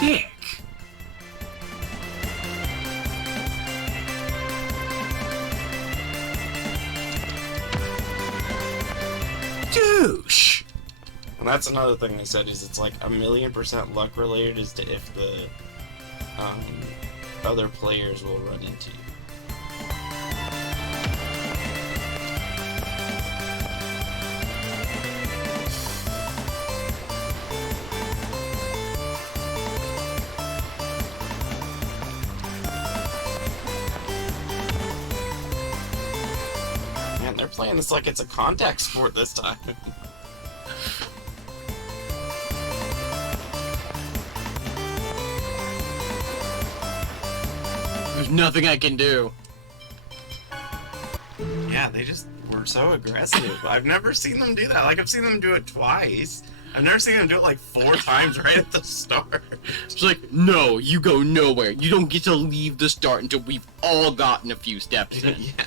Dick. Douche. And that's another thing they said is it's like 1,000,000% luck related as to if the other players will run into you. Man, they're playing this like it's a contact sport this time. There's nothing I can do. Yeah, they just were so aggressive. I've never seen them do that. Like, I've seen them do it twice. I've never seen them do it like 4 times right at the start. It's like, no, you go nowhere. You don't get to leave the start until we've all gotten a few steps in. Yeah.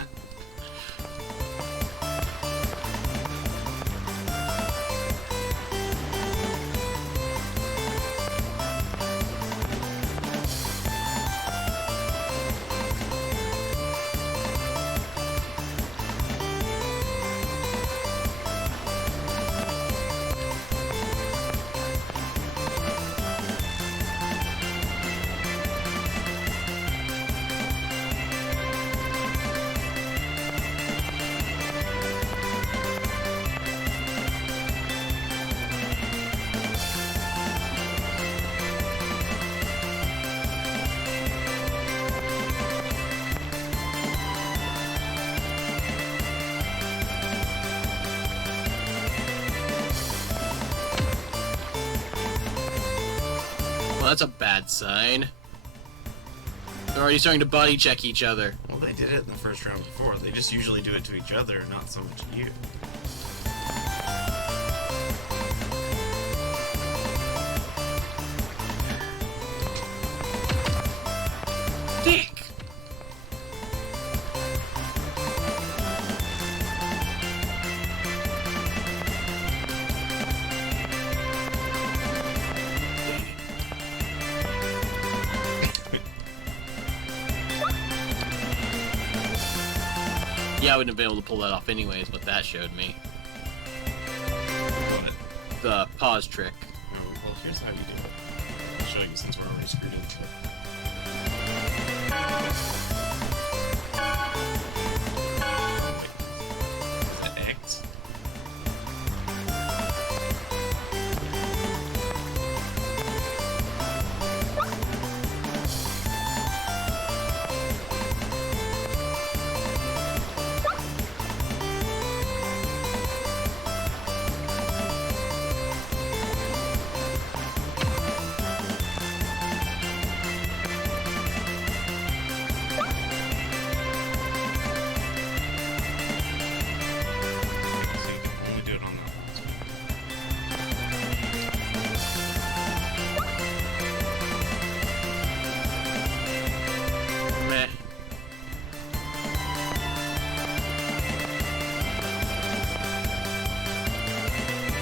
Well, that's a bad sign. They're already starting to body check each other. Well, they did it in the first round before. They just usually do it to each other, not so much you. Dick! Yeah, I wouldn't have been able to pull that off anyways, what that showed me. What? The pause trick. Oh, well, here's how you do it. I'll show you since we're already screwed into it. Is it X? So you can only do it on that last one. Meh.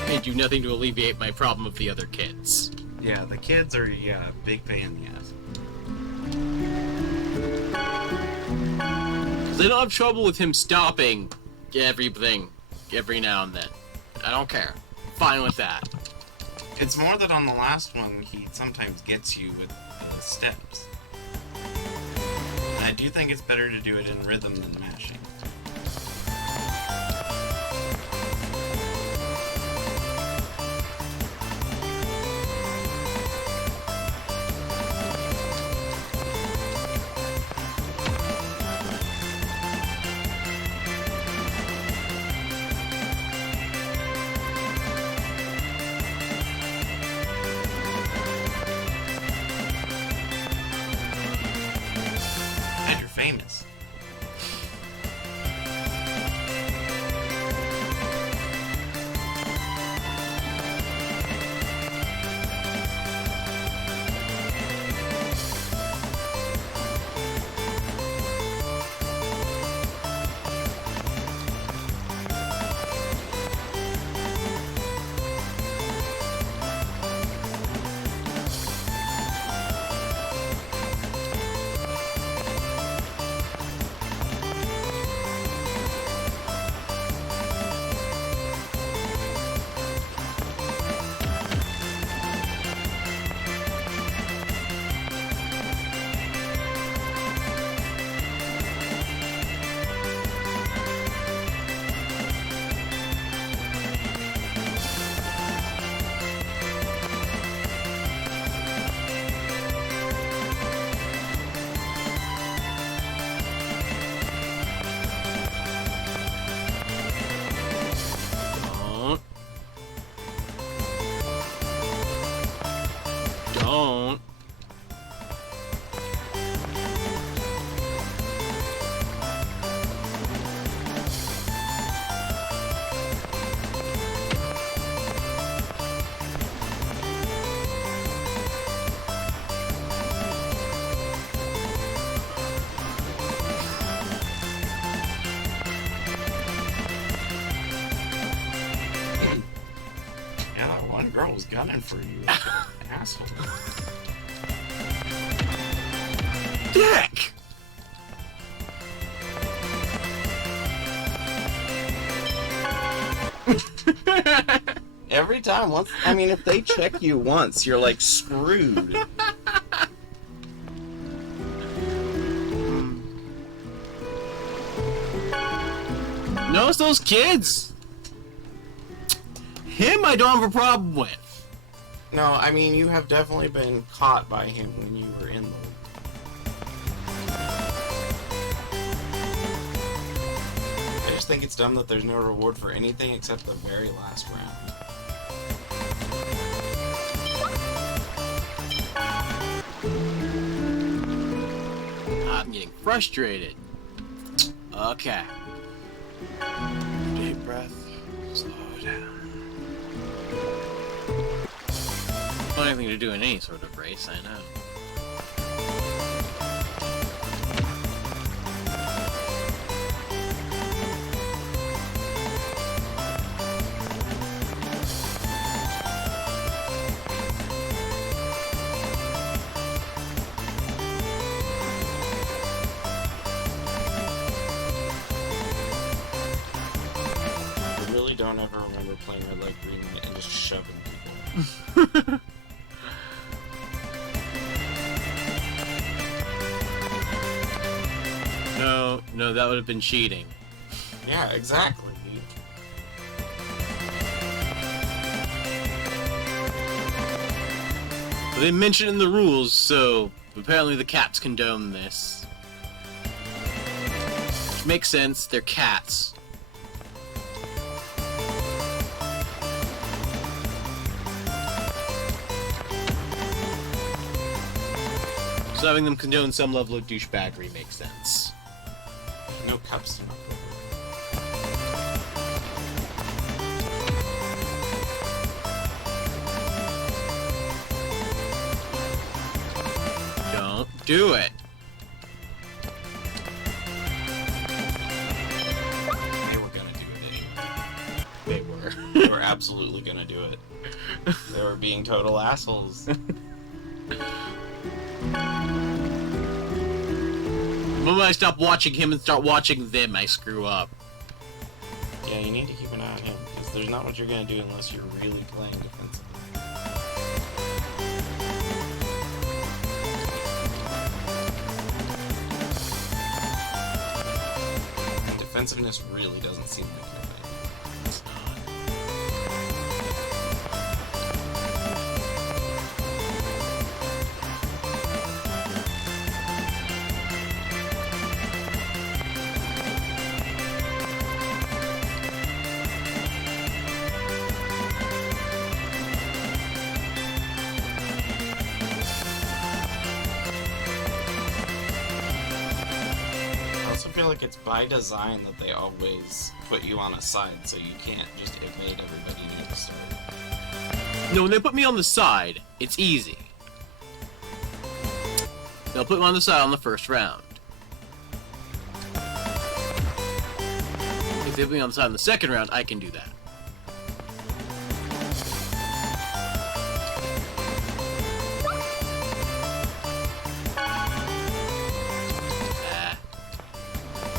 They do nothing to alleviate my problem of the other kids. Yeah, the kids are, yeah, a big pain in the ass. They don't have trouble with him stopping everything every now and then. I don't care. Fine with that. It's more that on the last one, he sometimes gets you with the steps. And I do think it's better to do it in rhythm than mashing. And you're famous. gunning for you, asshole. Dick! Every time, if they check you once, you're like screwed. Notice those kids? Him I don't have a problem with. No, I mean, you have definitely been caught by him when you were in the... I just think it's dumb that there's no reward for anything except the very last round. I'm getting frustrated. Okay. Deep breath. Slow down. Funny thing to do in any sort of race, I know. Don't ever remember playing Red Light Green Light and just shoving people. No, that would have been cheating. Yeah, exactly. But they mentioned in the rules, so apparently the cats condone this. Which makes sense, they're cats. So having them condone some level of douchebaggery makes sense. No cups to knock over. Don't do it. They were gonna do it anyway. They were. They were absolutely gonna do it. They were being total assholes. The moment I stop watching him and start watching them, I screw up. Yeah, you need to keep an eye on him, because there's not much you're gonna do unless you're really playing defensively. And defensiveness really doesn't seem like your thing. It's not. I feel like it's by design that they always put you on a side, so you can't just evade everybody near the start. No, when they put me on the side, it's easy. They'll put me on the side on the first round. If they put me on the side in the second round, I can do that.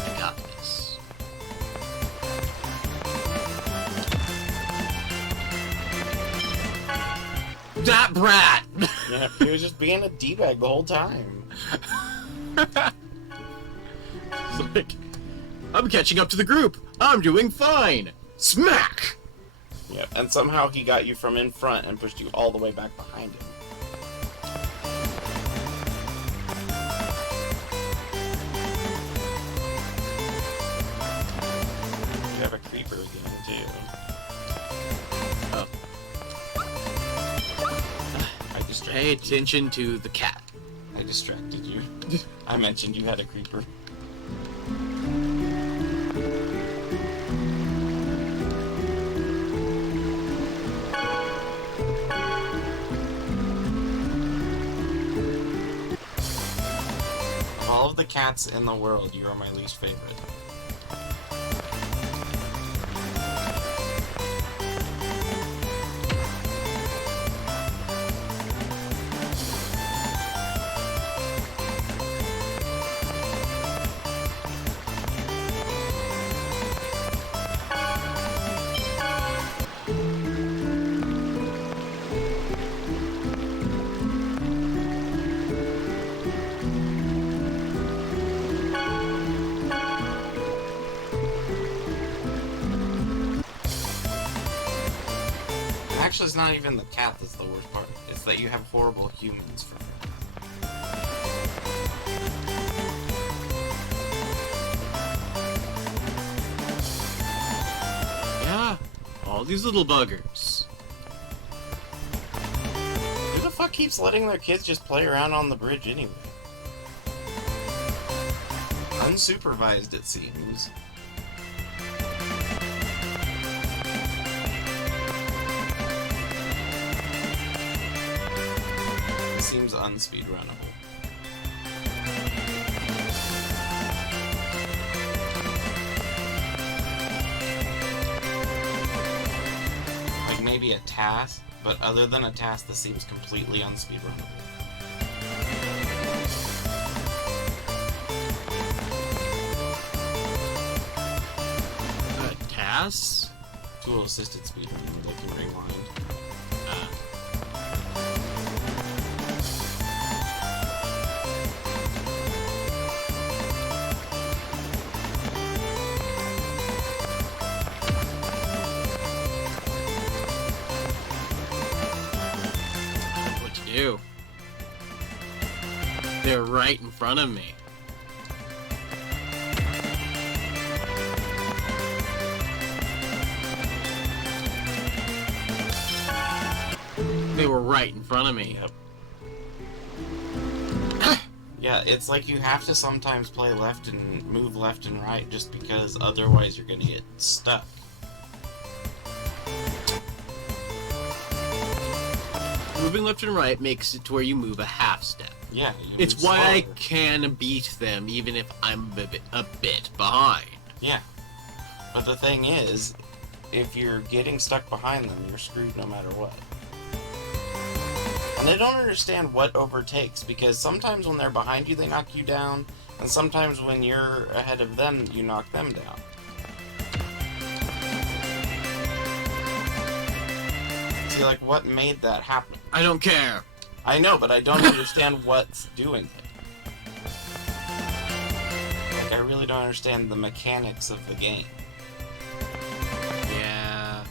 I got this. That brat! Yeah, he was just being a D-bag the whole time. It's like, I'm catching up to the group. I'm doing fine. Smack! Yep, and somehow he got you from in front and pushed you all the way back behind him. You have a creeper again, too. Oh. I distracted Pay you. attention to the cat. I distracted you. I mentioned you had a creeper. Of all of the cats in the world, you are my least favorite. Actually, it's not even the cat that's the worst part. It's that you have horrible humans for friends. Yeah, all these little buggers. Who the fuck keeps letting their kids just play around on the bridge anyway? Unsupervised, it seems. It seems unspeedrunnable. Like maybe a task, but other than a task, this seems completely unspeedrunnable. Task? Tool-assisted speedrunning, they can rewind. What'd you do? They're right in front of me. They were right in front of me. Yep. Yeah, it's like you have to sometimes play left and move left and right just because otherwise you're gonna get stuck. Moving left and right makes it to where you move a half step. Yeah, you It's move why I slower. can beat them even if I'm a bit behind. Yeah. But the thing is, if you're getting stuck behind them, you're screwed no matter what. And I don't understand what overtakes, because sometimes when they're behind you, they knock you down, and sometimes when you're ahead of them, you knock them down. See, like, what made that happen? I don't care. I know, but I don't understand what's doing it. Like, I really don't understand the mechanics of the game. Yeah.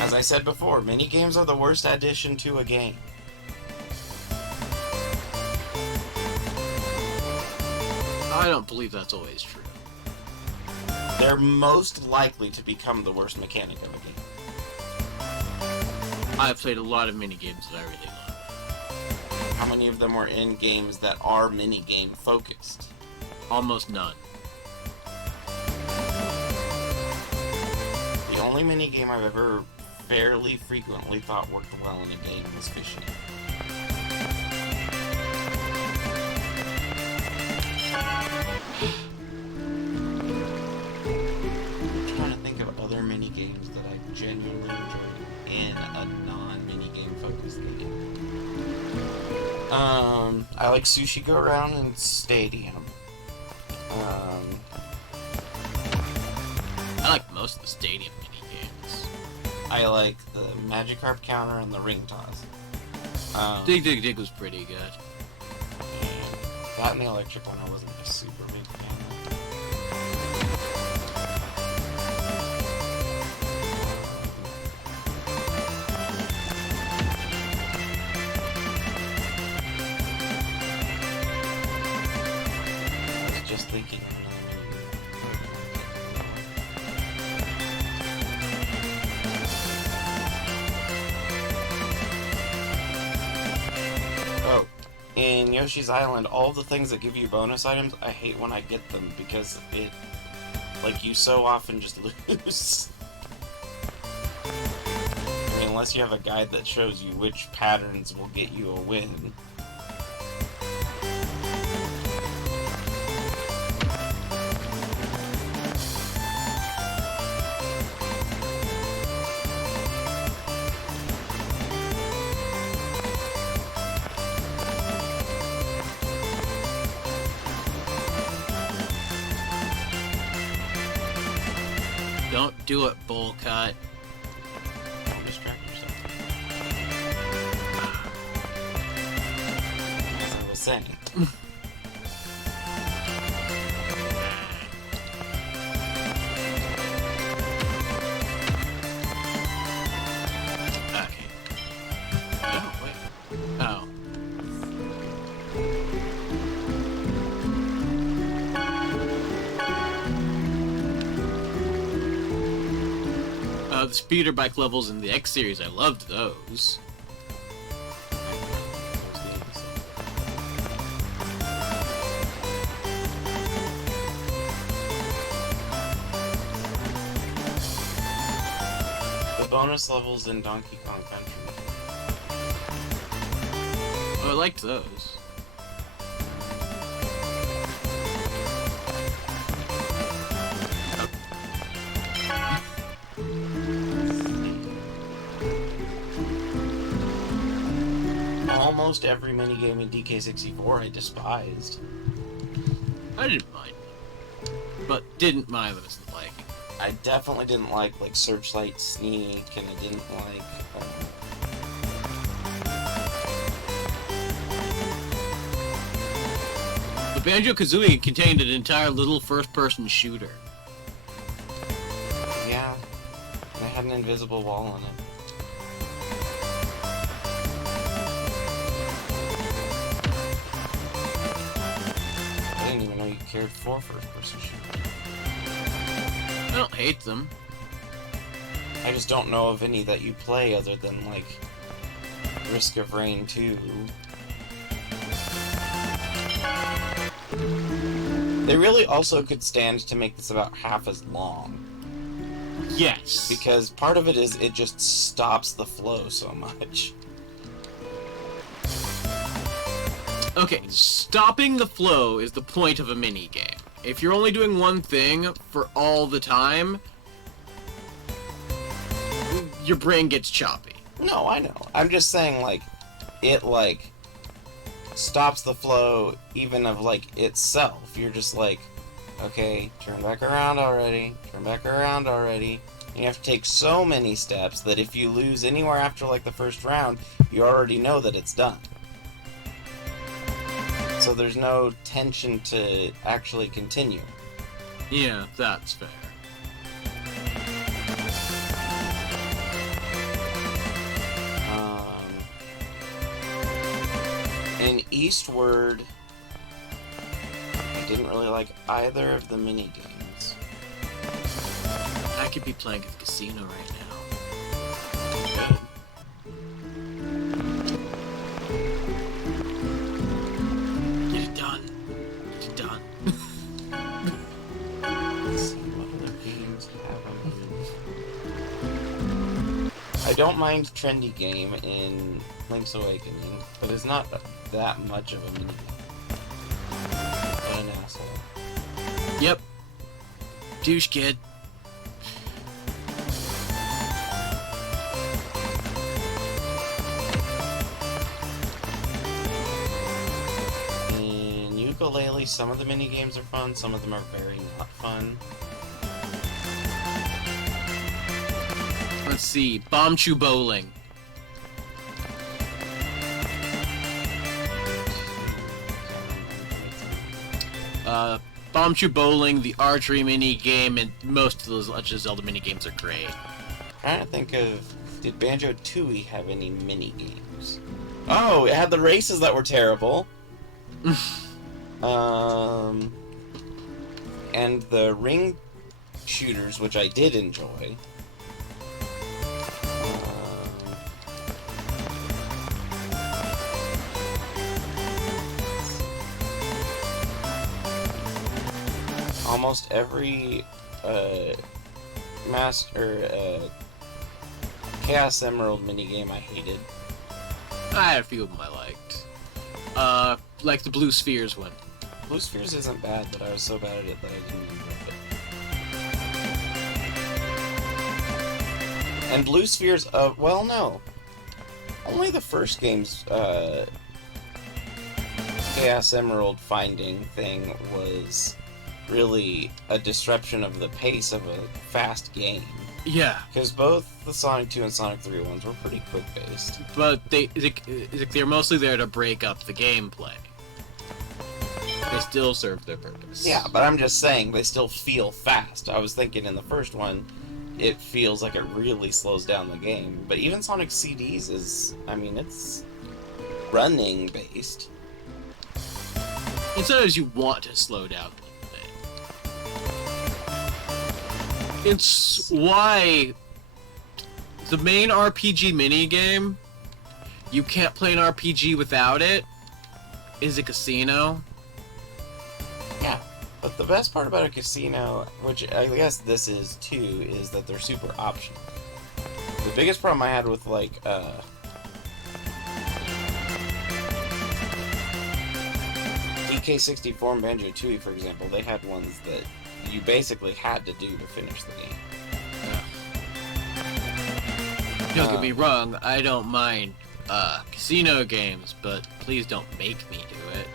As I said before, minigames are the worst addition to a game. I don't believe that's always true. They're most likely to become the worst mechanic of a game. I've played a lot of minigames that I really love. How many of them were in games that are minigame focused? Almost none. The only minigame I've ever fairly frequently thought worked well in a game was fishing. I'm trying to think of other minigames that I genuinely enjoyed in a non-minigame focused game. I like Sushi Go Round and Stadium. I like most of the stadium minigames. I like the Magikarp counter and the ring toss. Dig Dig Dig was pretty good. And that and the electric one I wasn't a super big fan of. I was just thinking of another minigame. Oh, in Yoshi's Island, all the things that give you bonus items, I hate when I get them because it, like, you so often just lose. I mean, unless you have a guide that shows you which patterns will get you a win. Don't do it, bull cut. Don't distract yourself. As I was saying. the speeder bike levels in the X series, I loved those. The bonus levels in Donkey Kong Country. Oh, I liked those. Almost every minigame in DK64 I despised. I didn't mind. But didn't mind that it's like. I definitely didn't like Searchlight Sneak, and I didn't like The Banjo-Kazooie contained an entire little first-person shooter. yeah, and it had an invisible wall in it. I didn't even know you cared for first-person shooters. I don't hate them. I just don't know of any that you play other than, like, Risk of Rain 2. They really also could stand to make this about half as long. Yes. Because part of it is it just stops the flow so much. Okay, stopping the flow is the point of a minigame. If you're only doing one thing for all the time, your brain gets choppy. No, I know. I'm just saying, like, it, like, stops the flow even of, like, itself. You're just like, okay, turn back around already, turn back around already. And you have to take so many steps that if you lose anywhere after, like, the first round, you already know that it's done. So there's no tension to actually continue. Yeah, that's fair. In Eastward, I didn't really like either of the mini games. I could be playing at the casino right now. Get it done. Get it done. Let's see what other games have I don't mind Trendy Game in Link's Awakening, but it's not that much of a mini game. What an asshole. Yep. Douche kid. In Yooka-Laylee, some of the mini games are fun, some of them are very not fun. Let's see. Bomb Chew Bowling. Bomb Chew Bowling, the archery mini game, and most of those Legend of Zelda mini games are great. I'm trying to think of, did Banjo-Tooie have any mini games? Oh, it had the races that were terrible. And the ring shooters, which I did enjoy. Almost every Chaos Emerald minigame I hated. I had a few of them I liked. Like the Blue Spheres one. Blue Spheres isn't bad, but I was so bad at it that I didn't enjoy it. And Blue Spheres, well, no. Only the first game's Chaos Emerald finding thing was really a disruption of the pace of a fast game. Yeah. Because both the Sonic 2 and Sonic 3 ones were pretty quick-based. But they're mostly there to break up the gameplay. They still serve their purpose. Yeah, but I'm just saying, they still feel fast. I was thinking in the first one, it feels like it really slows down the game. But even Sonic CDs is, I mean, it's running-based. And sometimes you want to slow down. It's why the main RPG minigame, you can't play an RPG without it, is a casino. Yeah, but the best part about a casino, which I guess this is too, is that they're super optional. The biggest problem I had with, like, DK64 and Banjo-Tooie, for example, they had ones that you basically had to do to finish the game. Don't get me wrong, I don't mind casino games, but please don't make me do it.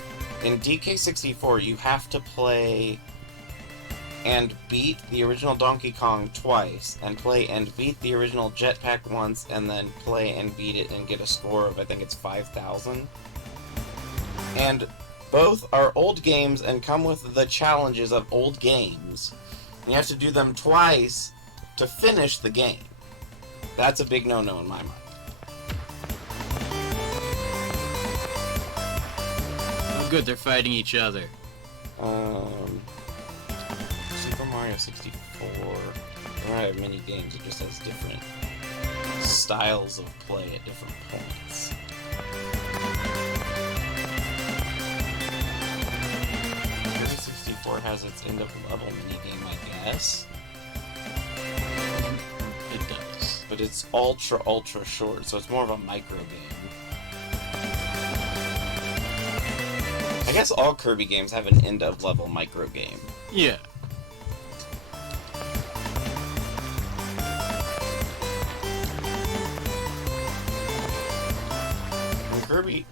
In DK64, you have to play and beat the original Donkey Kong twice, and play and beat the original Jetpack once, and then play and beat it and get a score of, I think it's 5,000. And both are old games and come with the challenges of old games. And you have to do them twice to finish the game. That's a big no-no in my mind. Oh good, they're fighting each other. Super Mario 64. They don't have mini games, it just has different styles of play at different points. Mario 64 has its end of level minigame, I guess. It does. But it's ultra short, so it's more of a micro game. I guess all Kirby games have an end of level micro game. Yeah. Kirby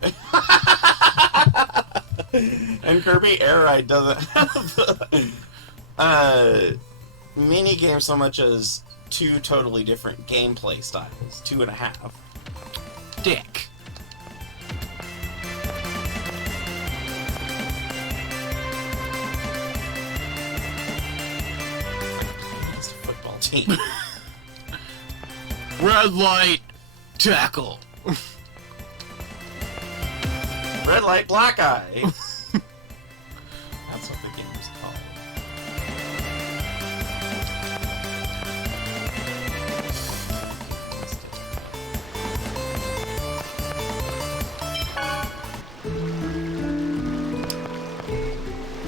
and Kirby Air Ride doesn't have mini games so much as two totally different gameplay styles, 2.5. Dick. It's a football team. Red light, tackle. Red light, black eye. That's what the game is called.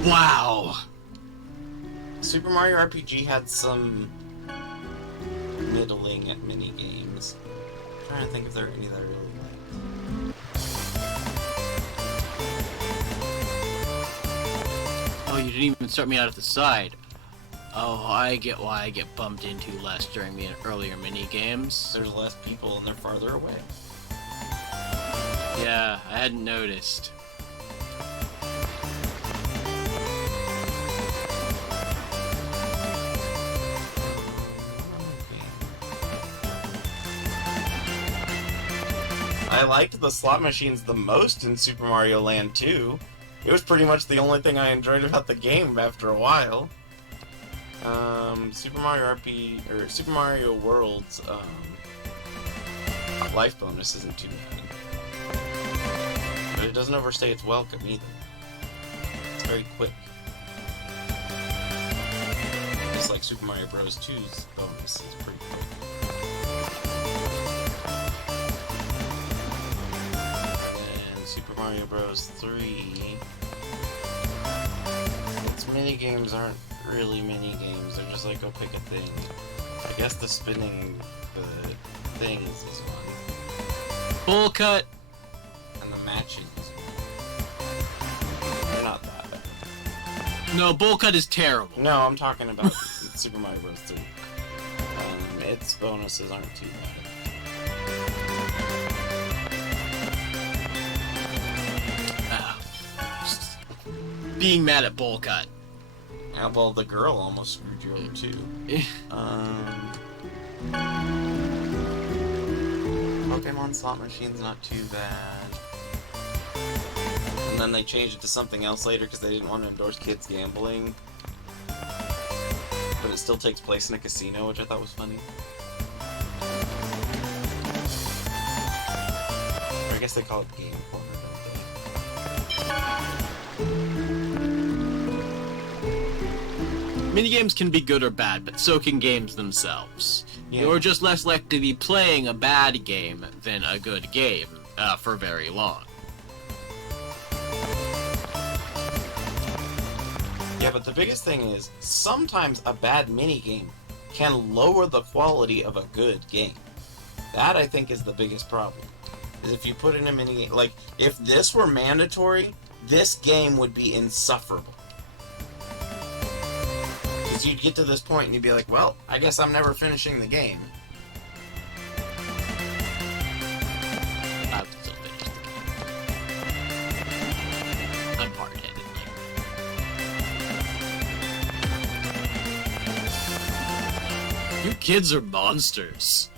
Wow. Super Mario RPG had some middling at mini games. I'm trying to think if there are any that I really liked. Oh, you didn't even start me out at the side. Oh, I get why I get bumped into less during the earlier mini games. There's less people and they're farther away. Yeah, I hadn't noticed. I liked the slot machines the most in Super Mario Land 2. It was pretty much the only thing I enjoyed about the game after a while. Super Mario World's life bonus isn't too bad. But it doesn't overstay its welcome either. It's very quick. Just like Super Mario Bros. 2's bonus is pretty quick. And Super Mario Bros. 3... its mini-games aren't really mini-games, they're just like, go pick a thing. I guess the spinning the things is one. Bull cut. And the matching is one. They're not that bad. No, bull cut is terrible. No, I'm talking about Super Mario Bros. 3. Its bonuses aren't too bad. Being mad at bull cut. Yeah, well, the girl almost screwed you over too. Pokemon slot machine's not too bad. And then they changed it to something else later because they didn't want to endorse kids gambling. But it still takes place in a casino, which I thought was funny. Or I guess they call it Game Corner, don't they? Minigames can be good or bad, but so can games themselves. Yeah. You're just less likely to be playing a bad game than a good game for very long. Yeah, but the biggest thing is, sometimes a bad minigame can lower the quality of a good game. That, I think, is the biggest problem. Is if you put in a minigame... Like, if this were mandatory, this game would be insufferable. Because you'd get to this point and you'd be like, well, I guess I'm never finishing the game. I would still finish the game. I'm hard-headed. You kids are monsters.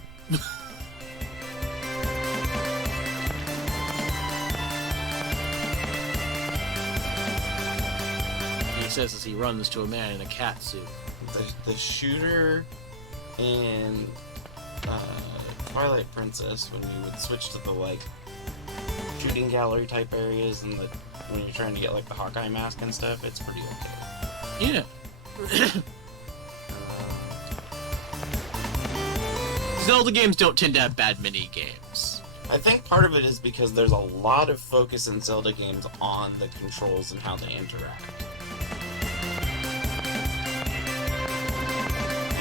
He says as he runs to a man in a cat suit. The shooter in Twilight Princess, when you would switch to the, like, shooting gallery type areas and when you're trying to get, like, the Hawkeye mask and stuff, it's pretty okay. Yeah. Zelda games don't tend to have bad mini games. I think part of it is because there's a lot of focus in Zelda games on the controls and how they interact.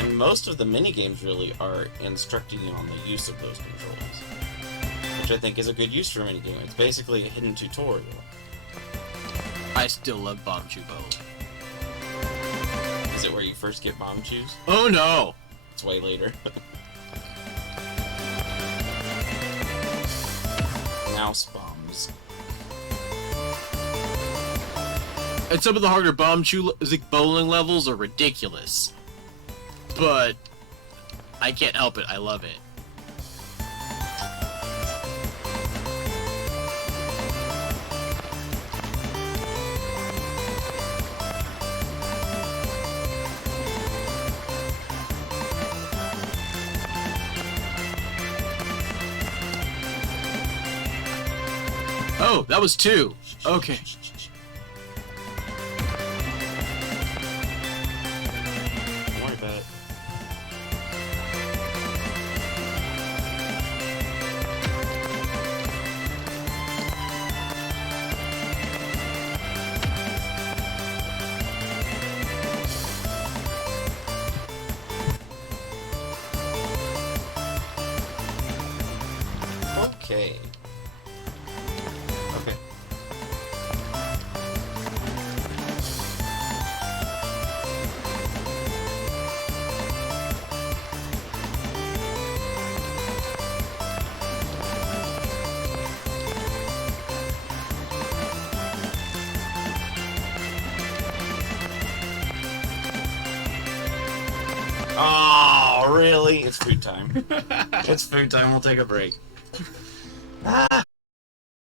And most of the minigames really are instructing you on the use of those controls, which I think is a good use for a minigame. It's basically a hidden tutorial. I still love Bomb Chew Bowling. Is it where you first get bomb chews? Oh no! It's way later. Mouse bombs. And some of the harder Bomb Chew bowling levels are ridiculous. But I can't help it, I love it. Oh, that was 2. Okay. Don't worry about it. Okay. Okay. Oh, really? It's food time. It's food time. We'll take a break. Ah!